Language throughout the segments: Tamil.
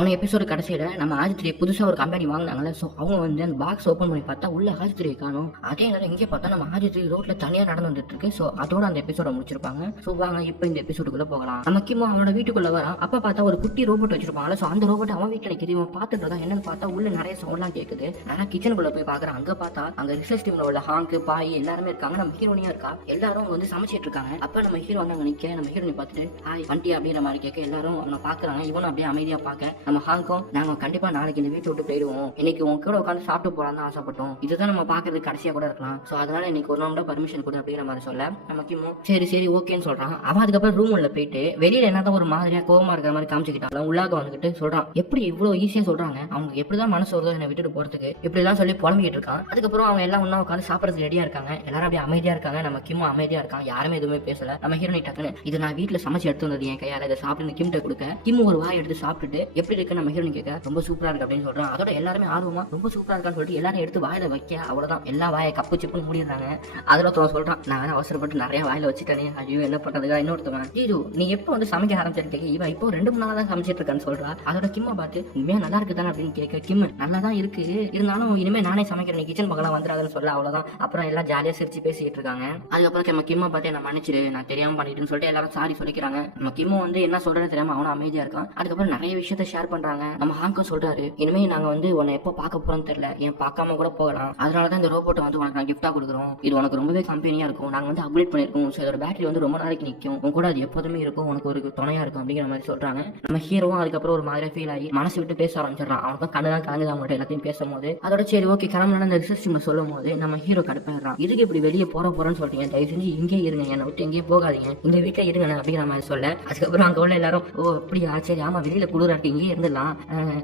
போன எபிசோடு கடைசியில நம்ம ஆதித்ரி புதுசா ஒரு கம்பெனி வாங்கினாங்கல்ல. ஸோ அவங்க வந்து அந்த பாக்ஸ் ஓப்பன் பண்ணி பார்த்தா உள்ள ஆதித்ரியை காணும். அதே நேரம் இங்கே பார்த்தா நம்ம ஆதித்ரி ரோட்ல தனியா நடந்து வந்துட்டு இருக்கு. ஸோ அதோட அந்த எபிசோட முடிச்சிருப்பாங்க. ஸோ வாங்க இப்போ இந்த எபிசோடுக்குள்ள போகலாம். நம்ம கிமோ அவனோட வீட்டுக்குள்ள வரான். அப்ப பார்த்தா ஒரு குட்டி ரோபோட் வச்சிருப்பாங்க. ஸோ அந்த ரோபோட் அவன் வீட்டுல நிற்கிது. இவன் பார்த்துட்டு தான் என்னன்னு பார்த்தா உள்ள நிறைய சவுண்ட்லாம் கேட்குது. நான் கிச்சனுக்குள்ள போய் பாக்குறேன். அங்க பார்த்தா அங்க ரிசர்ச் டீம்ல உள்ள ஹாங்கு பாய் எல்லாருமே இருக்காங்க. நம்ம ஹீரோனியா இருக்கா. எல்லாரும் அங்க வந்து சமைச்சிட்டு இருக்காங்க. அப்ப நம்ம ஹீரோ வந்து அங்க நிக்க நம்ம ஹீரோனி பார்த்துட்டு ஹாய் வண்டி அப்படிங்கிற மாதிரி கேட்க எல்லாரும் அவனை பாக்குறாங்க. இவனும் அப்படியே அமைதியா பார்க்க நம்ம ஹாங்கும் நாங்க கண்டிப்பா நாளைக்கு இந்த வீட்டை விட்டு போயிடுவோம். இன்னைக்கு உங்க கூட உட்காந்து சாப்பிட்டு போலான்னு ஆசைப்பட்டோம். இதுதான் நம்ம பாக்குறது கடைசியா கூட இருக்கலாம். சோ அதனால இன்னைக்கு ஒரு நாள் பர்மிஷன் கொடு அப்படிங்கிற மாதிரி சொல்ல நம்ம கிமோ சரி சரி ஓகேன்னு சொல்றான். அவன் அதுக்கப்புறம் ரூம் உள்ள போயிட்டு வெளியில என்னதான் ஒரு மாதிரியா கோவமா இருக்கிற மாதிரி காமிச்சுக்கிட்டாலும் உள்ளாக வந்துட்டு சொல்றான் எப்படி இவ்வளவு ஈஸியா சொல்றாங்க, அவங்க எப்படிதான் மனசு வருதோ என்னை விட்டுட்டு போறதுக்கு இப்படிதான் சொல்லி புலம்பிக்கிட்டு இருக்கான். அதுக்கப்புறம் அவங்க எல்லாம் ஒன்னா உட்காந்து சாப்பிடறதுக்கு ரெடியா இருக்காங்க. எல்லாரும் அப்படியே அமைதியா இருக்காங்க. நம்ம கிமோ அமைதியா இருக்கான். யாருமே எதுவுமே பேசல. நம்ம ஹீரோனி டக்குன்னு இது நான் வீட்டுல சமைச்சு எடுத்து வந்தது என் கையால இதை சாப்பிட்டு கிம்ட்ட கொடுக்க கிமு ஒரு வாய் எடுத்து சாப்பிட்டுட்டு எப்படி இருக்கு நம்ம ஹீரோனி கேட்க ரொம்ப சூப்பரா இருக்கு அப்படின்னு சொல்றான். அதோட எல்லாருமே ஆர்வமா ரொம்ப சூப்பரா இருக்கான்னு சொல்லிட்டு எல்லாரும் எடுத்து வாயில வைக்க அவ்வளவுதான் எல்லா வாயை கப்பு சிப்புன்னு மூடிடுறாங்க. அதுல ஒருத்தவன் சொல்றான் நான் வேணா அவசரப்பட்டு நிறைய வாயில வச்சுட்டேனே, ஐயோ என்ன பண்றதுக்கா. இன்னொருத்தவன் ஹீரோ நீ எப்போ வந்து சமைக்க ஆரம்பிச்சிருக்க, இவன் இப்போ 2-3 நாளா தான் சமைச்சிட்டு இருக்கான்னு சொல்றா. அதோட கிம்மை பார்த்து உண்மையா நல்லா இருக்குதானே அப்படின்னு கேட்க கிம் நல்லா தான் இருக்கு, இருந்தாலும் இனிமே நானே சமைக்கிறேன், நீ கிச்சன் பக்கம் வந்துடாதுன்னு சொல்ல. அவ்வளவுதான். அப்புறம் எல்லாம் ஜாலியா சிரிச்சு பேசிட்டு இருக்காங்க. அதுக்கப்புறம் நம்ம கிம்மை பார்த்து என்ன மன்னிச்சிரு நான் தெரியாம பண்ணிட்டுன்னு சொல்லிட்டு எல்லாரும் சாரி சொல்லிக்கிறாங்க. நம்ம கிம்மு வந்து என்ன சொல்றேன்னு தெரியாம அவனும் அமைதியா இருக்கான். அதுக்கப்புறம் நிறைய விஷயத்த ஷேர் பண்றாங்க. நம்ம ஹாங்கும் சொல்றாரு இனிமே நாங்க வந்து உன்னை எப்போ பார்க்க போறோம்னு தெரியல, ஏன் பார்க்காம கூட போகலாம், அதனாலதான் இந்த ரோபோட்டை வந்து உனக்கு நான் கிஃப்டா கொடுக்குறோம். இது உனக்கு ரொம்பவே கம்பெனியா இருக்கும், நாங்க வந்து அப்கிரேட் பண்ணிருக்கோம். ஸோ இதோட பேட்டரி வந்து ரொம்ப நாளைக்கு நிற்கும், உன் கூட அது எப்போதுமே இருக்கும், உனக்கு ஒரு துணையா இருக்கும் அப்படிங்கிற மாதிரி சொல்றாங்க. நம்ம ஹீரோவும் அதுக்கப்புறம் ஒரு மாதிரி ஃபீல் ஆகி மனசு விட்டு பேச ஆரம்பிச்சிடறான். அவனுக்கு கண்ணுதான் காங்குது அவங்கள்ட்ட எல்லாத்தையும் பேசும்போது. அதோட சரி ஓகே கிளம்புனா அந்த ரிசர்ச் டீம் சொல்லும் போது நம்ம ஹீரோ கடுப்பாயிடுறான். இதுக்கு இப்படி வெளியே போறேன்னு சொல்றீங்க, தயவு செஞ்சு இங்கே இருங்க, என்னை விட்டு எங்கேயும் போகாதீங்க, இந்த வீட்டில் இருங்க அப்படிங்கிற மாதிரி சொல்ல. அதுக்கப்புறம் அங்க உள்ள எல்லாரும் ஓ அப்படியா சரி ஆமா வெளியில குளிராட்டி இங்கே இருந்துடலாம்,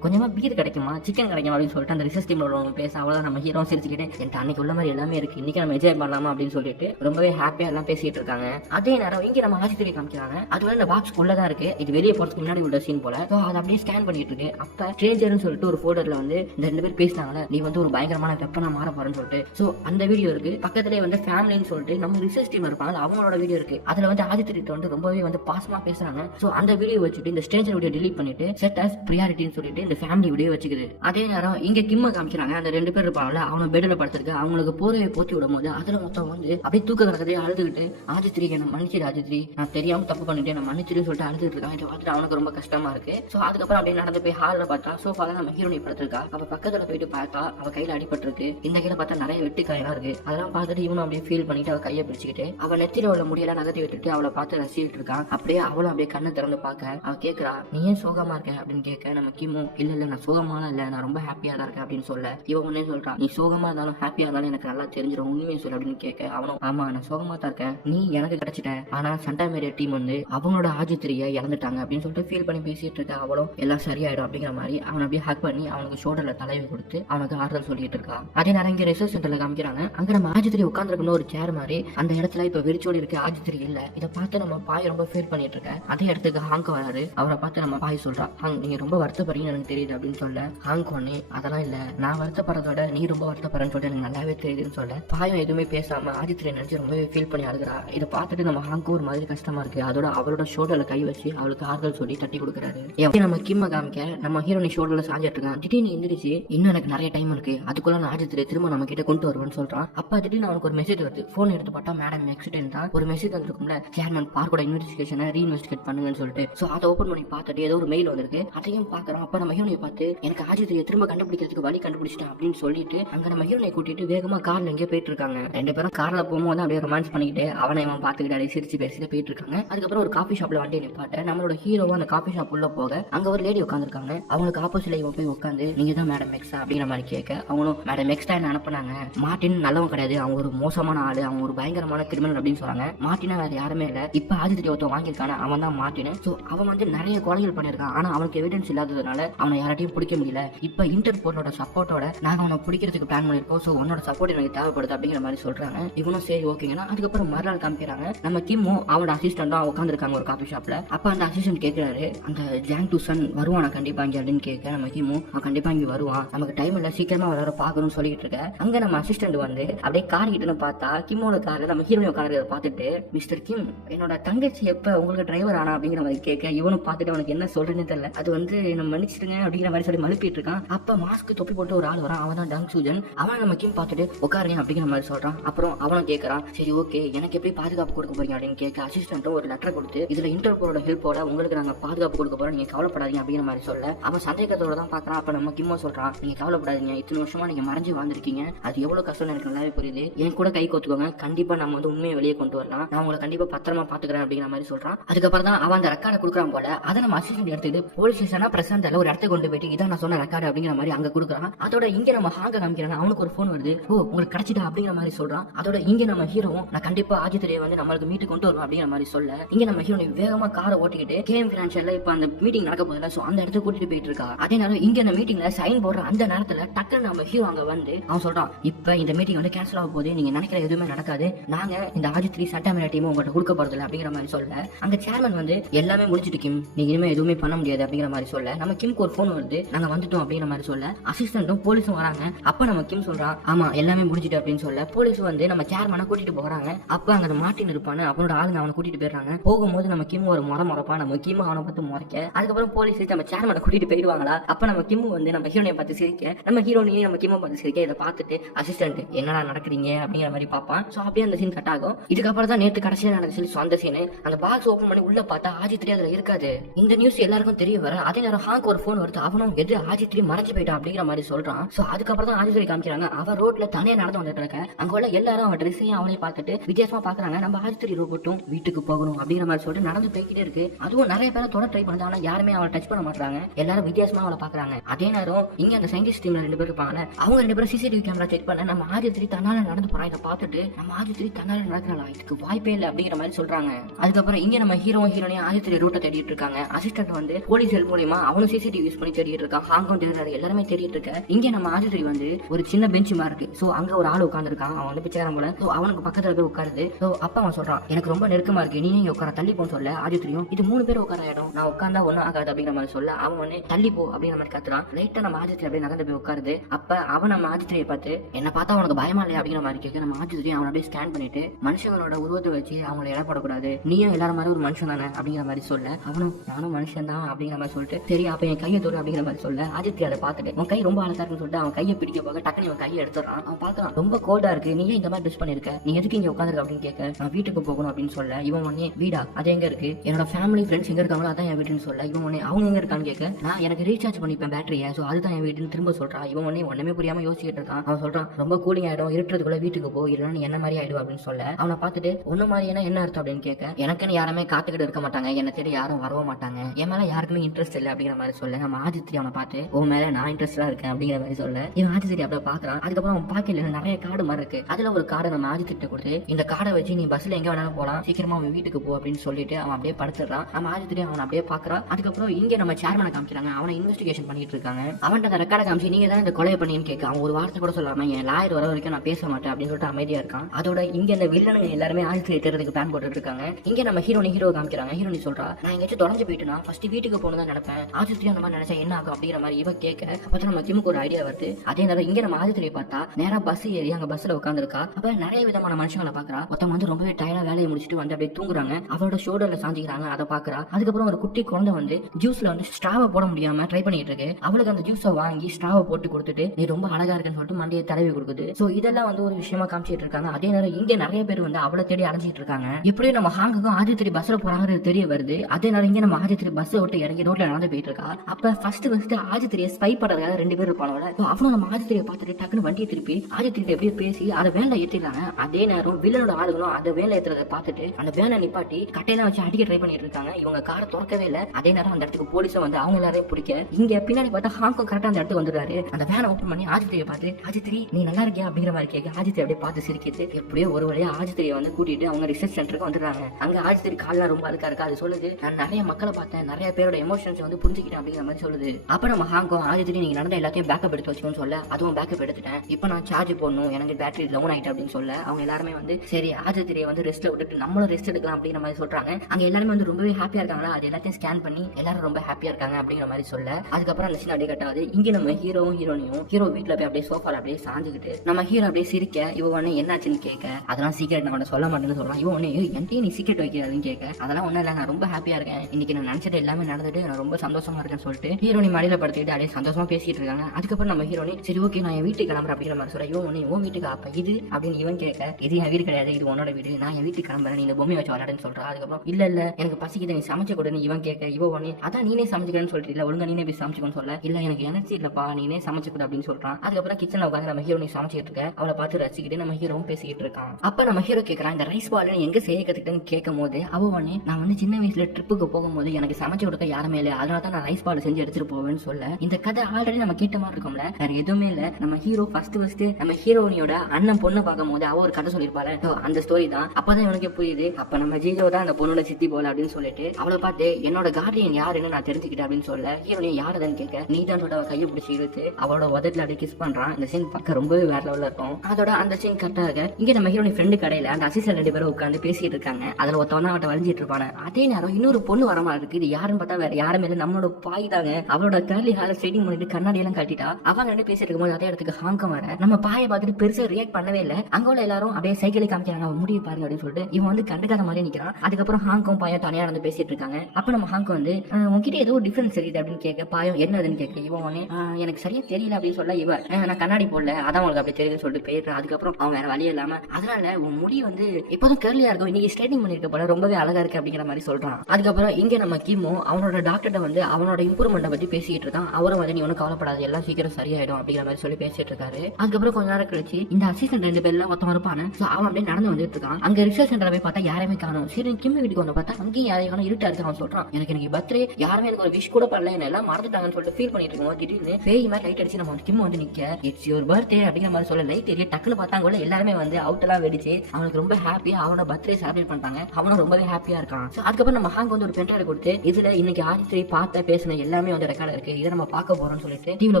கொஞ்சமா பீர் கிடைக்குமா சிக்கன் கிடைக்கும் அப்படின்னு சொல்லிட்டு அந்த ரிசர்ச் டீம்ல உள்ளவங்க பேச அவ்வளவுதான். நம்ம ஹீரோ சிரிச்சுக்கிட்டு என்கிட்ட அன்னைக்கு உள்ள மாதிரி எல்லாமே இருக்கு, இன்னைக்கு நம்ம என்ஜாய் பண்ணலாமா அப்படின்னு சொல்லிட்டு ரொம்பவே ஹாப்பியா எல்லாம் பேசிட்டு இருக்காங்க. அதே நேரம் இங்க நம்ம ஆதித்ரி காமிக்கிறாங்க. அது வந்து இந்த பாக்ஸ் உள்ளதான் இருக்கு, இது வெளியே போறதுக்கு முன்னாடி உள்ள சீன் போல. அதை அப்படியே ஸ்கேன் பண்ணிட்டு இருக்கு. அப்ப ஸ்ட்ரேஞ்சர்னு சொல்லிட்டு ஒரு போல்டர்ல வந்து இந்த 2 பேர் பேசினாங்கல்ல, நீ வந்து ஒரு பயங்கரமான வெப்பனா மாற போறேன்னு சொல்லிட்டு. சோ அந்த வீடியோ இருக்கு. பக்கத்திலே வந்து ஃபேமிலின்னு சொல்லிட்டு நம்ம ரிசர்ச் டீம் இருப்பாங்க அவங்களோட வீடியோ இருக்கு. அதுல வந்து ஆதித்ரி வந்து ரொம்பவே வந்து பாசமா பேசுறாங்க. சோ அந்த வீடியோ வச்சுட்டு இந்த ஸ்ட்ரேஞ்சர் வீடியோ டிலீட் பண்ணிட்டு செட் அஸ் பிரியாரிட்டின்னு சொல்லிட்டு இந்த ஃபேமிலி வீடியோ வச்சுக்குது. அதே நேரம் இங்க கிம்ம காமிக்கிறாங்க. அந்த 2 பேர் இருப்பாங்கல்ல அவங்க பெட்ல படுத்திருக்கு. அவங்களுக்கு போர்வையை போத்தி விடும் போது அதுல மொத்தம் வந்து அப்படியே தூக்க கலக்கதே அழுதுகிட்டு ஆதித்ரி என்ன மன்னிச்சிரு ஆதித்ரி நான் தெரியாம தப்பு பண்ணிட்டேன் நான் மன்னிச்சிருன்னு சொல்லிட்டு அழுதுட்டு இருக்கான். இதை பார்த்துட்டு அவனுக்கு ரொம்ப கஷ்டமா இருக்கு. சோ அதுக்கப்புறம் அப்படியே நடந்து போய் ஹாலில் பார்த்தா சோஃபால நம்ம ஹீரோனி படுத்திருக்கா. அவ பக்கத்துல போயிட்டு பார்த்தா அவ கையில அடிபட்டு இருக்கு. இந்த கையில பார்த்தா நிறைய வெட்டு காயெல்லாம் இருக்கு. அதெல்லாம் பார்த்துட்டு இவனும் அப்படியே ஃபீல் பண்ணிட்டு அவ கையை பிடிச்சிக்கிட்டு அவ நெத்தில உள்ள முடியெல்லாம் நகர்த்தி விட்டுட்டு அவளை பார்த்து ரசிக்கிட்டு இருக்கான். அப்படியே அவளும் அப்படியே கண்ணை திறந்து பார்க்க அவ கேட்கறா நீ ஏன் சோகமா இருக்க அப்படின்னு கேட்க நம்ம கிமு இல்ல நான் சோகமான இல்ல நான் ரொம்ப ஹாப்பியா தான் இருக்கேன் அப்படின்னு சொல்ல. இவன் உடனே சொல்றான் நீ சோகமா இருந்தாலும் ஹாப்பியா இருந்தாலும் எனக்கு நல்லா தெரிஞ்சிடும் உண்மையை சொல்லு அப்படின்னு கேட்க அவனும் ஆமா நான் சோகமா தான் இருக்கேன், நீ எனக்கு கிடைச்சிட்ட, ஆனா சண்டாமேரியா டீம் வந்து அவங்களோட ஆதித்ரியை இறந்துட்டாங்க அப்படின்னு சொல்லிட்டு ஃபீல் பண்ணி பேசிட்டு இருக்க. அவளும் எல்லாம் சரியாயிடும் அப்படிங்கிற மாதிரி அவனை அப்படியே ஹக் பண்ணி அவனுக்கு ஷோல்டர்ல தலைவி கொடுத்து அவனுக்கு ஆறுதல் சொல்லிட்டு இருக்கா. அதே நேரம் இங்க ரிசர்ச் சென்டர்ல காமிக்கிறாங்க. அங்க நம்ம ஆதித்ரி உட்காந்துருக்கணும் ஒரு சேர் மாதிரி அந்த இடத்துல இப்ப வெறிச்சோடி இருக்கு, ஆதித்ரி இல்ல. இதை பார்த்து நம்ம பாய் ரொம்ப ஃபீல் பண்ணிட்டு இருக்க. அதே இடத்துக்கு ஹாங்க் வராரு. அவரை பார்த்து நம்ம பாய் சொல்றா ஹாங் நீங்க ரொம்ப வருத்தப்படுறீங்கன்னு எனக்கு தெரியுது அப்படின்னு சொல்ல ஹாங்க் ஒன்னே அதெல்லாம் இல்ல நான் வருத்தப்படுறதோட நீ ரொம்ப வருத்தப்படுறேன்னு சொல்லிட்டு எனக்கு நல்லாவே தெரியுதுன்னு சொல்ல பாயம் எதுவுமே பேசாம ஆதித்ரி நினைச்சு ரொம்பவே ஃபீல் பண்ணி அழுகிறா. இதை பார்த்துட்டு நம்ம ஹாங்க்கு ஒரு மாதிரி கஷ்டமா இருக்கு. அதோட அவளோட ஷோல்டர்ல கை வச்சு அவளுக்கு ஆறுதல் சொல்லி தட்டி கொடுக்குறாரு. நம்ம கிம்ம காமிக்க நம்ம ஹீரோனி ஷோல்டர்ல சாஞ்சிட்டு இருக்கான். திடீர்னு எந்திரிச்சு இன்னும் எனக்கு நிறைய டைம் இருக்கு அதுக்குள்ள நான் ஆதித்ரி திரும்ப நம்ம கிட்ட கொண்டு வருவேன்னு சொல்றான். அப்ப திடீர்னு அவனுக்கு ஒரு மெசேஜ் வருது. போன் எடுத்து பார்த்தா மேடம் ஆக்சிடென்ட் தான் ஒரு மெசேஜ் வந்துருக்கும்ல சேர்மன் பார்க்கோட இன்வெஸ்டிகேஷனை ரீஇன்வெஸ்டிகேட் பண்ணுங்கன்னு சொல்லிட்டு. சோ அதை ஓபன் பண்ணி பார்த்துட்டு ஏதோ ஒரு மெயில் வந்திருக்கு. அதையும் பாக்குறோம். அப்ப நம்ம ஹீரோனை பார்த்து எனக்கு ஆதித்ரியை திரும்ப கண்டுபிடிக்கிறதுக்கு வழி கண்டுபிடிச்சிட்டேன் அப்படின்னு சொல்லிட்டு அங்க நம்ம ஹீரோனை கூட்டிட்டு வேகமா கார்ல எங்கேயோ போயிட்டு இருக்காங்க. 2 பேரும் கார்ல போகும்போது அப்படியே ரொமான்ஸ் பண்ணிக்கிட்டு அவனை அவன் பார்த்துக்கிட்டு அப்படியே சிரிச்சு பேசிட்டு போயிட்டு இருக்காங்க. அதுக்கப்புறம் ஒரு காஃபி ஷாப்ல வண்டி நிப்பாட்ட நம்மளோட ஹீரோவா அந்த காஃபி ஷாப் உள்ள போக அங்க ஒரு லேடி உட்காந்துருக்காங்க. அவங்களுக்கு ஆப்போசிட்ல இவன் போய் உட்காந்து நீங்க தான் மேடம் எக்ஸா அப்படிங்கிற மாதிரி கேட்க அவங்களும் மேடம் எக்ஸ்டா என்ன அனுப்புனாங்க, மார்ட்டின் நல்லவன் கிடையாது, அவங்க ஒரு மோசமான ஆளு, அவங்க ஒரு பயங்கரமான கிரிமினல் அப்படின்னு சொல்றாங்க. மார்ட்டினா வேற யாருமே இல்ல, இப்ப ஆதித்ரி ஒருத்தன் வாங்கியிருக்கான அவன் தான் மார்ட்டின். சோ அவன் வந்து நிறைய கொலைகள் பண்ணிருக்கான். ஆனா அவனுக்கு எவிடன்ஸ் இல்லாததுனால அவனை யார்ட்டையும் பிடிக்க முடியல. இப்ப இன்டர்போலோட சப்போர்ட்டோட நாங்க அவனை பிடிக்கிறதுக்கு பிளான் பண்ணிருக்கோம். சோ உன்னோட சப்போர்ட் எனக்கு தேவைப்படுது அப்படிங்கிற மாதிரி சொல்றாங்க. இவனும் சரி ஓகேங்கன்னா அதுக்கப்புறம் மறுநாள் காமிக்கிறாங்க. நம்ம கிம்மும் அவனோட அசிஸ்டண்டா உட்காந்துருக்காங்க ஒரு காஃபி ஷாப்ல. அப்ப அந்த அசிஸ்டன்ட் கேட்கிறாரு அந்த ஜாங் டு சன் வருவானா கண்டிப்பா இங்க அப்படின்னு கேட்க நம்ம கிம்மும் அவன் கண்டிப்பா இங்க வருவான், நமக்கு டைம் இல்ல சீக்கிரமா வர பாக்கணும்னு சொல்லிட்டு இருக்க. அங்க நம்ம அசிஸ்டன்ட் வந்து அப்படியே கார் கிட்டன்னு பார்த்தா கிம்மோட கார்ல நம்ம ஹீரோனை உட்காந்துருக்கிறத பார்த்துட்டு மிஸ்டர் கிம் என்னோட தங்கச்சி எப்ப உங்களுக்கு டிரைவர் ஆனா அப்படிங்கிற மாதிரி கேட்க இவனும் பார்த்துட்டு அவனுக்கு என்ன சொல்றேன்னு தெரியல. அது வந்து நம்ம மன்னிச்சிடுங்க அப்படிங்கிற மாதிரி சொல்லி மழுப்பிட்டு இருக்கான். அப்ப மாஸ்க் தொப்பி போட்டு ஒரு ஆள் வரான். அவன் தான் டங் சூஜன். அவன் நம்ம கிம் பார்த்துட்டு உட்காருங்க அப்படிங்கிற மாதிரி சொல்றான். அப்புறம் அவனும் கேட்கறான், சரி ஓகே எனக்கு எப்படி பாதுகாப்பு கொடுக்க போறீங்க அப்படின்னு கேட்க அசிஸ்டன்ட்டும் ஒரு லெட்டர் கொடுத்து இதுல இன்டர்போலோட ஹெல்ப்போட உங்களுக்கு நாங்க பாதுகாப்பு கொடுக்க போறோம், நீங்க கவலைப்படாதீங்க அப்படிங்கிற மாதிரி சொல்ல அவன் சந்தேகத்தோட தான் பாக்குறான். அப்ப நம்ம கிம்மோ சொல்றான், நீங்க கவலைப்படாதீங்க, இத்தனை வருஷமா நீங்க மறைஞ்சு வாழ்ந்திருக்கீங்க, அது எவ்வளவு கஷ்டம் எனக்கு நல்லாவே புரியுது, என் கூட கை கோத்துக்கோங்க, கண்டிப்பா நம்ம வந்து உண்மையை வெளியே கொண்டு வரலாம், நான் உங்களை கண்டிப்பா பத்திரமா பாத்துக்கிறேன் அப்படிங்கிற மாதிரி சொல்றான். அதுக்கப்புறம் தான் அவன் அந்த ரெக்கார்டை கொடுக்குறான் போல. அதை நம்ம அசிஸ்டன்ட் எடுத்துட்டு போலீஸ் ஸ்டேஷனா பிரசன்ட்ல ஒரு இடத்த கொண்டு போயிட்டு இதான் நான் சொன்ன ரெக்கார்டு அப்படிங்கிற மாதிரி அங்க கொடுக்குறான். அதோட இங்க நம்ம ஹாங்க காமிக்கிறாங்க. அவனுக்கு ஒரு போன் வருது, ஓ உங்களுக்கு கிடைச்சிட்டா அப்படிங்கிற மாதிரி சொல்றான். அதோட இங்க நம்ம ஹீரோவும் நான் கண்டிப்பா ஆதித்யை வந்து நம்மளுக்கு மீட்டு கொண்டு வருவோம் அப்படிங்கிற மாதிரி சொல்ல இங்க நம்ம ஹீரோ வேகமா காரை ஓட்டிக்கிட்டு கேஎம் பினான்சியல்ல இப்ப அந்த மீட்டிங் நடக்க போதுல, சோ அந்த இடத்துக்கு கூட்டிட்டு போயிட்டு இருக்கா. அதே நேரம் இங்க அந்த மீட்டிங்ல சைன் போடுற அந்த நேரத்துல டக்குன்னு நம்ம ஹீரோ அங்க வந்து அவன் சொல்றான், இப்ப இந்த மீட்டிங் வந்து கேன்சல் ஆக போகுது, நீங்க நினைக்கிற எதுவுமே நடக்காது, நாங்க இந்த ஆதித்ரி சட்டமேல டீம் உங்கள்கிட்ட கொடுக்க போறது அப்படிங்கிற மாதிரி சொல்ல அங்க சேர்மன் வந்து எல்லாமே முடிச்சிட்டு கிம் நீங்க இனிமே எதுவுமே பண்ண முடியாது அப்படிங்கிற மாதிரி சொல்ல நம்ம கிம்க்கு ஒரு போன் வருது, நாங்க வந்துட்டோம் அப்படிங்கிற மாதிரி சொல்ல அசிஸ்டன்ட்டும் போலீஸும் வராங்க. அப்ப நம்ம கிம் சொல்றான், ஆமா எல்லாமே முடிச்சிட்டு அப்படின்னு சொல்ல போலீஸ் வந்து நம்ம சேர்மனை கூட்டிட்டு போறாங்க. அப்ப அங்க மாட்டின் இருப்பானு அவனோட ஆளுங்க அவனை கூட்டிட்டு போயிடுறாங்க. போகும்போது நம்ம கிம் ஒரு முறப்பா நம்ம கிம் அவனை பார்த்து முறைக்க அதுக்கப்புறம் போலீஸ் நம்ம சேர்மனை கூட்டிட்டு போயிடுவாங்களா. அப்ப நம்ம கிம் வந்து நம்ம ஹீரோனை பார்த்து சிரிக்க நம்ம ஹீரோனையும் நம்ம கிம்மை பார்த்து சிரிக்க இதை பார்த்துட்டு அசிஸ்டன்ட் என்னடா நடக்கிறீங்க அப்படிங்கிற மாதிரி பார்ப்பான். சோ அப்படியே அந்த சீன் கட் ஆகும். இதுக்கப்புறம் தான் நேற்று கடைசியா நடந்துச்சு. சோ அந்த சீன் அந்த பாக்ஸ் ஓபன் பண்ணி உள்ள பார்த்தா ஆதித்ரி அதுல இருக்காது. இந்த நியூஸ் எல்லாருக்கும் தெரிய வர அதே நேரம் ஹாங்க் ஒரு போன் வருது, அவனும் எது ஆதித்ரி மறைஞ்சு போயிட்டான் அப்படிங்கிற மாதிரி சொல்றான். சோ அதுக்கப்புறம் தான் ஆதித்ரி காமிக்கிறாங்க. அவன் ரோட்ல தனியா நடந்து வந்துட்டு இருக்க. அங்க உள்ள எல்லாரும் அவன் ட்ரெஸ்ஸையும் அவளையும் பார்த்துட்டு வித்தியாசமா பாக்குறாங்க. நம்ம ஆதித்ரி ரோபோட்டும் வீட்டுக்கு போகணும் அப்படிங்கிற மாதிரி சொல்லிட்டு நடந்து போய்கிட்டே இருக்கு. அதுவும் நிறைய பேரை தொட ட்ரை பண்ணுது, ஆனா யாருமே அவளை டச் பண்ண மாட்டாங்க. எல்லாரும் வித்தியாசமா அவளை பாக்குறாங்க. அதே நேரம் இங்க அந்த சயின்டிஸ்ட் டீம்ல 2 பேர் இருப்பாங்க. அவங்க 2 பேரும் சிசிடிவி கேமரா செக் பண்ண நம்ம ஆதித்ரி தன்னால நடந்து போறான். இதை பார்த்துட்டு நம்ம ஆதித்ரி தன்னால நடக்கிறாளா, இதுக்கு வாய்ப்பே இல்லை அப்படிங்கிற மாதிரி சொல்றாங்க. அதுக்கப்புறம் இங்க நம்ம ஹீரோவும் ஹீரோனையும் ஆதித்ரி ரூட்டை தேடிட்டு இருக்காங்க. அசிஸ்டன்ட் வந்து போலீஸ் ஹெல்ப் மூலமா அவனும் சிசிடிவி யூஸ் பண்ணி தேடிட்டு இருக்கான். ஹாங்காங் தேடுறாரு, எல்லாருமே தேடிட்டு இருக்க. இங்க நம்ம ஆதித்ரி வந்து ஒரு சின்ன பெஞ்ச் மாதிரி இருக்கு. சோ அங்க ஒரு ஆள் உட்கார்ந்துருக்கான். அவன் வந்து பிச்சைக்காரன் போல. சோ அவனுக்கு பக்கத்துல போய் உட்காருது. சோ அப்ப அவன் சொல்றான், எனக்கு ரொம்ப நெருக்கமா இருக்கு, நீ இங்க உட்கார தள்ளி போன்னு சொல்ல ஆதித்ரியும் இது 3 பேர் உட்கார இடம், நான் உட்கார்ந்தா ஒன்னும் ஆகாது அப்படிங்கிற மாதிரி சொல்ல அவன் வந்து தள்ளி போ அப்படிங்கிற மாதிரி கத்துறான். லைட்டா நம்ம ஆதித்ரி அப்படியே நகர்ந்து போய் உட்காருது. அப்ப அவன் நம்ம ஆதித்ரியை பார்த்து என்ன பார்த்தா அவனுக்கு பயமா இல்லையா அப்படிங்கிற மாதிரி கேட்க நம்ம ஆதித்ரி அவனை அப்படியே ஸ்கேன் பண்ணிட்டு மனுஷங்களோட உருவத்தை வச்சு அவங்களை இடப்படக்கூடாது, நீயும் எல்லாரும் மாதிரி ஒரு மனுஷன் தானே அப்படிங்கிற மாதிரி சொல்ல அவனும் நானும் மனுஷன் தான் அப்படிங்கிற மாதிரி சொல்லிட்டு சரி அப்ப என் கையை தொடு அப்படிங்கிற மாதிரி சொல்ல ஆதித்ரி அதை பார்த்துட்டு உன் கை ரொம்ப அழகா இருக்குன்னு சொல்லிட்டு அவன் கையை பிடிக்க போக டக்குனு இவன் கையை எடுத்துறான். அவன் பார்க்கறான் ரொம்ப கோல்டா இருக்கு, நீ இந்த மாதிரி ட்ரெஸ் பண்ணிருக்க, நீ எதுக்கு இங்க உட்காந்துருக்க அப்படின்னு கேட்க நான் வீட்டுக்கு போகணும் அப்படின்னு சொல்ல இவன் உடனே வீடா அது எங்க இருக்கு, என்னோட ஃபேமிலி ஃப்ரெண்ட்ஸ் எங்க இருக்காங்களோ அதான் என் வீட்டுன்னு சொல்ல இவன் உடனே அவங்க எங்க இருக்கான்னு கேட்க நான் எனக்கு ரீசார்ஜ் பண்ணிப்பேன் பேட்டரியை, சோ அதுதான் என் வீட்டுன்னு திரும்ப சொல்றான். இவன் உடனே ஒண்ணுமே புரியாம யோசிச்சுட்டு இருக்கான். அவன் சொல்றான் ரொம்ப கூலிங் ஆயிடும், இருட்டுறதுக்குள்ள வீட்டுக்கு போ, இல்லைன்னா நீ என்ன மாதிரி ஆயிடும் அப்படின்னு சொல்ல அவனை பார்த்துட்டு ஒன்னு மாதிரி என்ன அர்த்தம் அப்படின்னு கேட்க எனக்குன்னு யாருமே காத்துக்கிட்டு இருக்க மாட்டாங்க, என்ன தேடி யாரும் வரவும் மாட்டாங்க, என் மேல யாருக்குமே இன்ட்ரெஸ்ட் இல்லை அப்படிங்கிற மாதிரி சொல்ல நம்ம ஆதித்ரி அவனை பார்த்து உன் மேல நான் இன்ட்ரெஸ்டா இருக்கேன் அப்படிங்கிற மாதிரி சொல்ல இவன் ஆதித்ரி அப்படியே பாக்குறான். அதுக்கப்புறம் அவன் பாக்கல நிறைய கார்டு மாதிரி இருக்கு. அதுல ஒரு கார்டை நம்ம ஆதித்கிட்ட கொடுத்து இந்த கார்டை வச்சு நீ பஸ்ல எங்க வேணாலும் போலாம், சீக்கிரமா அவன் வீட்டுக்கு போ அப்படின்னு சொல்லிட்டு அவன் அப்படியே படுத்துறான். நம்ம ஆதித்ரி அவன் அப்படியே பாக்குறான். அதுக்கப்புறம் இங்க நம்ம சேர்மனை காமிக்கிறாங்க. அவனை இன்வெஸ்டிகேஷன் பண்ணிட்டு இருக்காங்க. அவன்கிட்ட அந்த ரெக்கார்டை காமிச்சு நீங்க தான் இந்த கொலையை பண்ணின்னு கேட்க அவன் ஒரு வார்த்தை கூட சொல்லாம என் லாயர் வர வரைக்கும் நான் பேச மாட்டேன் அப்படின்னு சொல்லிட்டு அமைதியா இருக்கான். அதோட இங்க இந்த வில்லனுங்க எல்லாருமே ஆதித்ரி தேடுறதுக்கு பிளான் போட்டுட்டு இருக்காங்க. இங்க நம்ம ஹீரோ காமிக்கிறாங்க. ஹீரோனி சொல்றா நான் எங்கேயாச்சும் தொலைஞ்சு போயிட்டுனா ஃபர்ஸ்ட் வீட்டுக்கு போகணும் தான் நினைப்பேன், ஆதித்ரி அந்த மாதிரி நினைச்சா என்ன ஆகும் அப்படிங்கிற மாதிரி இவ கேட்க அப்ப நம்ம கிமுக்கு ஒரு ஐடியா வருது. அதே நேரம் இங்க நம்ம ஆதித்ரியை பார்த்தா நேரா பஸ் ஏறி அங்க பஸ்ல உட்காந்துருக்கா. அப்ப நிறைய விதமான மனுஷங்களை பாக்குறா. ஒருத்தவங்க வந்து ரொம்பவே டயர்டா வேலையை முடிச்சுட்டு வந்து அப்படியே தூங்குறாங்க. அவளோட ஷோல்டர்ல சாஞ்சிக்கிறாங்க, அதை பாக்குறா. அதுக்கப்புறம் ஒரு குட்டி குழந்தை வந்து ஜூஸ்ல வந்து ஸ்ட்ராவை போட முடியாம ட்ரை பண்ணிட்டு இருக்கு. அவளுக்கு அந்த ஜூஸை வாங்கி ஸ்ட்ராவை போட்டு கொடுத்துட்டு நீ ரொம்ப அழகா இருக்குன்னு சொல்லிட்டு மண்டையை தடவி கொடுக்குது. சோ இதெல்லாம் வந்து ஒரு விஷயமா காமிச்சிட்டு இருக்காங்க. அதே நேரம் இங்க நிறைய பேர் வந்து அவளை தேடி அலைஞ்சிட்டு இருக்காங்க. எப்படியும் நம்ம ஹாங்குக்கும் ஆதித்ரி பஸ்ல போறாங்கிறது தெரிய வருது. அதே நேரம் இங்க நம்ம ஆதித்ரி பஸ் விட்டு இறங்கி ரோட்ல நடந்து போயிட்டு இருக்கா. அப்ப ஃபர்ஸ்ட் ஆதித்ரியை ஸ்பை பண்றதுக்காக 2 பேர் இருப்பாங்க. அவனும் நம்ம ஆதித்ரியை பார்த்துட்டு டக்குன்னு வண்டியை திருப்பி ஆதித்ரி எப்படியே பேசி அதை வேன்ல ஏற்றிடுறாங்க. அதே நேரம் வில்லனோட ஆளுகளும் அதை வேன்ல ஏற்றுறதை பார்த்துட்டு அந்த வேனை நிப்பாட்டி கட்டையெல்லாம் வச்சு அடிக்க ட்ரை பண்ணிட்டு இருக்காங்க. இவங்க காரை திறக்கவே இல்லை. அதே நேரம் அந்த இடத்துக்கு போலீஸும் வந்து அவங்க எல்லாரையும் பிடிக்க இங்க பின்னாடி பார்த்தா ஹாங்காங் கரெக்டா அந்த இடத்துக்கு வந்துடுறாரு. அந்த வேனை ஓப்பன் பண்ணி ஆதித்ரியை பார்த்து ஆதித்ரி நீ நல்லா இருக்கியா அப்படிங்கிற மாதிரி கேட்க ஆதித்ரி அப்படியே பார்த்து சிரிக்கிட்டு எப்படியோ ஒரு வழியா ஆதித்ரியை வந்து கூட்டிட்டு அவங்க ரிசர்ச் சென்டருக்கு வந்துடுறாங்க. அங்க ஆதித்ரி கால்லாம் ரொம்ப அழுக்கா இருக்கு. அது சொல்லுது நான் நிறைய மக்களை பார்த்தேன், நிறைய பேரோட எமோஷன்ஸ் வந்து புரிஞ்சுக்கிட்டேன் அப்படிங்கிற மாதிரி சொல்லுது. அப்ப நம்ம ஹாங்காங் ஆதித்ரி நீங்க நடந்த எல்லாத்தையும் பேக்கப் எடுத்து வச்சுக்கோன்னு சொல்ல அதுவும் பேக்கப் எடுத்துட்டேன், இப்போ நான் சார்ஜ் போடணும், எனக்கு பேட்டரி டவுன் ஆயிட்டு அப்படின்னு சொல்ல அவங்க எல்லாருமே வந்து சரி ஆதித்ரியை வந்து ரெஸ்ட்ல விட்டுட்டு நம்மளும் ரெஸ்ட் எடுக்கலாம் அப்படிங்கிற மாதிரி சொல்றாங்க. அங்க எல்லாருமே வந்து ரொம்பவே ஹாப்பியா இருக்காங்களா, அது எல்லாத்தையும் ஸ்கேன் பண்ணி எல்லாரும் ரொம்ப ஹாப்பியா இருக்காங்க அப்படிங்கிற மாதிரி சொல்ல அதுக்கப்புறம் அந்த சீன் அப்படியே கட்டாது. இங்க நம்ம ஹீரோவும் ஹீரோனியும் ஹீரோ வீட்டுல போய் அப்படியே சோஃபால அப்படியே சாஞ்சுக்கிட்டு நம்ம ஹீரோ அப்படியே சிரிக்க இவ ஒண்ணு என்னாச்சுன்னு கேட்க அதெல்லாம் சீக்கிரம் நான் சொல்ல மாட்டேன்னு சொல்றான். இவன் ஒண்ணு என்கிட்ட நீ சீக்கிரம் வைக்கிறதுன்னு கேட்க அதெல்லாம் ஒண்ணும் இல்ல, நான் ரொம்ப ஹாப்பியா இருக்கேன், இன்னைக்கு நான் நினைச்சது எல்லாமே நடந்துட்டு நான் ரொம்ப சந்தோஷமா இருக்குன்னு சொல்லிட்டு ஹீரோனி மடியில படுத்துக்கிட்டு அப்படியே சந்தோஷமா பேசிட்டு இருக்காங்க. அதுக்கப்புறம் நம்ம ஹீரோனி சரி ஓகே நான் என் வீட்டுக்கு கிளம்புறேன் அப்படிங்கிற மாதிரி சொல்ல இவன் உன் வீட்டுக்கு அப்ப இது அப்படின்னு இவன் கேட்க இது என் வீடு கிடையாது, இது உன்னோட வீடு, நான் என் வீட்டுக்கு கிளம்புறேன், நீ இந்த பொம்மையை வச்சு விளையாடுன்னு சொல்றா. அதுக்கப்புறம் இல்ல எனக்கு பசிக்குது நீ சமைச்சு கொடுன்னு இவன் கேட்க இவன் உடனே அதான் நீனே சமைச்சுக்கன்னு சொல்லிட்டு இல்ல ஒழுங்கா நீனே போய் சமைச்சுக்கன்னு சொல்ல இல்ல எனக்கு எனர்ஜி இல்லப்பா நீனே சமைச்சு கொடு அப்படின்னு சொல்றான். அதுக்கப்புறம் கிச்சன்ல உட்காந்து நம்ம ஹீரோனி சமைச்சிட்டு இருக்க அவளை பார்த்து ரசிக்கிட்டு நம்ம ஹீரோவும் பேசிக்கிட்டு இருக்கான். அப்ப நம்ம ஹீரோ கேட்கறான் இந்த ரைஸ் பால் எங்க செய்ய கத்துக்கிட்டேன்னு கேட்கும் போது அவ உடனே நான் வந்து சின்ன வயசுல ட்ரிப்புக்கு போகும்போது எனக்கு சமைச்சு கொடுக்க யாருமே இல்லை, அதனால தான் நான் ரைஸ் பால் செஞ்சு எடுத்துட்டு போவேன்னு சொல்ல இந்த கதை ஆல்ரெடி நம்ம கேட்ட மாதிரி இருக்கும்ல, வேற எதுவுமே இல்ல. நம்ம ஹீரோ ஃபர்ஸ்ட் நம்ம ஹீரோனியோட அண்ணன் பொண்ணு பார்க்கும் போது அவ ஒரு கதை சொல்லிருப்பாள், அந்த ஸ்டோரி தான். அப்பதான் இவனுக்கு புரியுது அப்ப நம்ம ஜீஜோ தான் அந்த பொண்ணோட சித்தி போல அப்படின்னு சொல்லிட்டு அவளை பார்த்து என்னோட கார்டியன் யாருன்னு நான் தெரிஞ்சுக்கிட்டேன் அப்படின்னு சொல்ல ஹீரோனி யாருன்னு கேட்க நீ தான் சொல்ல கையை பிடிச்சி இழுத்து அவளோட உதட்டுல அப்படியே கிஸ் பண்றான். இந்த சீன் பார்க்க ரொம்பவே வேற லெவல்ல இருக்கும். அதோட அந்த சீன் கரெக்டாக இங்க நம்ம ஹீரோனி ஃப்ரெண்டு கடையில அந்த அசிஸ்டன்ட் 2 பேரும் உட்காந்து பேசிட்டு இருக்காங்க. அதுல ஒருத்தவன அவட்ட வளைஞ்சிட்டு இருப்பானு. அதே நேரம் இன்னொரு பொண்ணு வர மாதிரி இருக்கு. இது யாருன்னு பார்த்தா வேற யாருமே இல்ல நம்மளோட பாய் தாங்க. அவளோட கர்லி ஹேர் ஸ்ட்ரைட்டிங் பண்ணிட்டு கண்ணாடி எல்லாம் காட்டிட்டா அவன் ரெண்டு பேசிட்டு இருக்கும்போது அதே இடத்துக்கு ஹாங்கம் வர நம்ம பாயை பார்த்துட்டு பெருசா ரியாக்ட் பண்ணவே இல்லை. அங்க உள்ள எல்லாரும் அப்படியே சைக்கிளை காமிக்கிறாங்க அவன் முடிவு பாருங்க அப்படின்னு சொல்லிட்டு இவன் வந்து கண்டுக்காத மாதிரி நிக்கிறான். அதுக்கப்புறம் ஹாங்கம் பாயம் தனியா வந்து பேசிட்டு இருக்காங்க. அப்ப நம்ம ஹாங்கம் வந்து உங்ககிட்ட ஏதோ டிஃபரன்ஸ் தெரியுது அப்படின்னு கேட்க பாயம் என்னதுன்னு கேட்க இவன் எனக்கு சரியா தெரியல அப்படின்னு சொல்ல இவன் நான் கண்ணாடி போடல அதான் உங்களுக்கு அப்படி தெரியுதுன்னு சொல்லிட்டு போயிடுறான். அதுக்கப்புறம் அவங்க வேற வழியே இல்லாம அதனால உன் முடி வந்து இப்போதும் கர்லியா இருக்கும் இன்னைக்கு ஸ்ட்ரைட்டிங் பண்ணிருக்க போல ரொம்பவே அழகா இருக்கு அப்படிங்கிற மாதிரி சொல்றான். அதுக்கப்புறம் இங்க நம்ம கிமோ அவனோட டாக்டர்கிட்ட வந்து அவனோட இம்ப்ரூவ்மெண்ட்டை பத்தி பேசிட்டு இருக்கான். அவரும் வந்து நீ ஒன்னும் கவலைப்படாது எல்லாம் சீக்கிரம் சரியாயிடும் அப்படிங்கிற மாதிரி சொல்லி பேசிட்டு இருக்காரு. அதுக்கப்புறம் கொஞ்ச நேரம் கழிச்சு இந்த அசிஸ்டன்ட் 2 பேர்ல ஒருத்தவன் இருப்பானு அவன் அப்படியே நடந்து வந்துட்டு இருக்கான். அங்க ரிசர்ச் சென்டர்ல போய் பார்த்தா யாருமே காணும். சரி கிம் வீட்டுக்கு வந்து பார்த்தா அங்கேயும் யாரையும் காணும் இருட்டா இருக்கு. அவன் சொல்றான் எனக்கு பர்த்டே யாருமே எனக்கு ஒரு விஷ் கூட பண்ணல என்ன எல்லாம் மறந்துட்டாங்கன்னு சொல்லிட்டு ஃபீல் பண்ணிட்டு இருக்கோம். திடீர்னு பேய் மாதிரி லைட் அடிச்சு நம்ம கிம் வந்து நிக்க இட்ஸ் யுவர் பர்த்டே அப்படிங்கிற மாதிரி சொல்ல லைட் எரிய டக்குன்னு பார்த்தாங்க கூட எல்லாருமே வந்து அவுட் எல்லாம் வெடிச்சு அவனுக்கு ரொம்ப ஹாப்பியா அவனோட பர்த்டே செலிப்ரேட் பண்றாங்க. அவனும் ரொம்பவே ஹாப்பியா இருக்கான். அதுக்கப்புறம் நம்ம ஹாங் வந்து ஒரு பென்ட்ரைவ் கொடுத்து இதுல இன்னைக்கு ஆதித்ரி பார்த்த பேசின எல்லாமே வந்து ரெக்கார்ட் இருக்கு இதை நம்ம பார்க்க போறோம்னு சொல்லிட்டு டிவில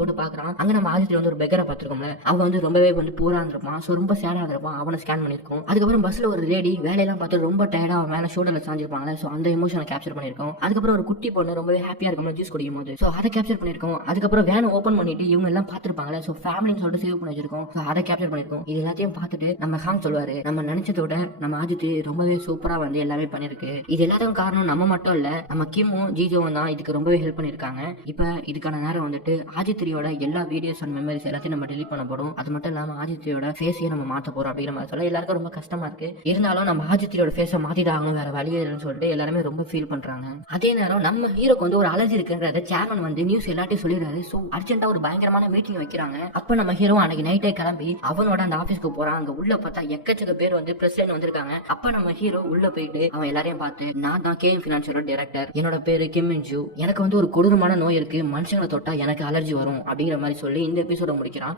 போட்டு பாக்குறான். அங்க நம்ம ஆதித்ரி வந்து ஒரு பெக்கரை பார்த்திருக்கோம்ல அவன் வந்து ரொம்பவே வந்து பூரா இருப்பான். சோ ரொம்ப சேடா இருப்பான். அவனை ஸ்கேன் பண்ணிருக்கோம். அதுக்கப்புறம் பஸ்ல ஒரு லேடி வேலையெல்லாம் பார்த்து ரொம்ப டயர்டா அவன் மேல ஷோல்டர்ல சாஞ்சிருப்பாங்க. சோ அந்த எமோஷனை கேப்சர் பண்ணிருக்கோம். அதுக்கப்புறம் ஒரு குட்டி பொண்ணு ரொம்பவே ஹாப்பியா இருக்கும் ஜூஸ் குடிக்கும் போது சோ அதை கேப்சர் பண்ணிருக்கோம். அதுக்கப்புறம் வேனை ஓபன் பண்ணிட்டு இவங்க எல்லாம் பார்த்திருப்பாங்களே சோ ஃபேமிலின்னு சொல்லிட்டு சேவ் பண்ணி வச்சிருக்கோம். சோ அதை கேப்சர் பண்ணிருக்கோம். இது எல்லாத்தையும் பார்த்துட்டு நம்ம ஹாங் சொல்லுவாரு நம்ம நினைச்சதோட நம்ம ஆதித்ரி ரொம்பவே சூப்பரா வந்து எல்லாமே பண்ணிருக்கு. இது எல்லாத்துக்கும் காரணம் நம்ம மட்டும் இல்ல நம்ம கிம்மும் ஜீஜோவும் தான் இதுக்கு ரொம்பவே ஹெல்ப் பண்ணிருக்காங்க. இப்ப இதுக்கான நேரம் வந்துட்டு ஆதித்ரியோட எல்லா வீடியோஸ் அண்ட் மெமரிஸ் எல்லாத்தையும் நம்ம டெலிட் பண்ண போறோம். அது மட்டும் இல்லாம ஆதித்ரியோட ஃபேஸையும் நம்ம மாத்த போறோம் அப்படிங்கிற மாதிரி சொல்ல எல்லாருக்கும் ரொம்ப கஷ்டமா இருக்கு. இருந்தாலும் நம்ம ஆதித்ரியோட ஃபேஸை மாத்திட்டாங்கன்னு வேற வழியே இல்லைன்னு சொல்லிட்டு எல்லாருமே ரொம்ப ஃபீல் பண்றாங்க. அதே நேரம் நம்ம ஹீரோக்கு வந்து ஒரு அலர்ஜி இருக்குன்றத சேர்மன் வந்து நியூஸ் எல்லாத்தையும் சொல்லிடுறாரு. சோ அர்ஜென்ட்டா ஒரு பயங்கரமான மீட்டிங் வைக்கிறாங்க. அப்ப நம்ம ஹீரோ அன்னைக்கு நைட்டே கிளம்பி அவனோட அந்த ஆபீஸ்க்கு போறான். அங்க உள்ள பார்த்தா எக்கச்சக்க பேர் வந்து பிரசிடென்ட் வந்திருக்காங்க. அப்ப நம்ம ஹீரோ உள்ள போயிட்டு அவன் எல்லாரையும் பார்த்து நான் தான் கேஎம் ஃபினான்ஷியலோட டைரக்டர், என்னோட பேரு கிம் இன்ஜூ, எனக்கு வந்து ஒரு கொடூரமான நோய் இருக்கு, மனுஷங்களை தொட்டா எனக்கு அலர்ஜி வரும் அப்படிங்கிற மாதிரி சொல்லி இந்த எபிசோட முடிக்கிறான்.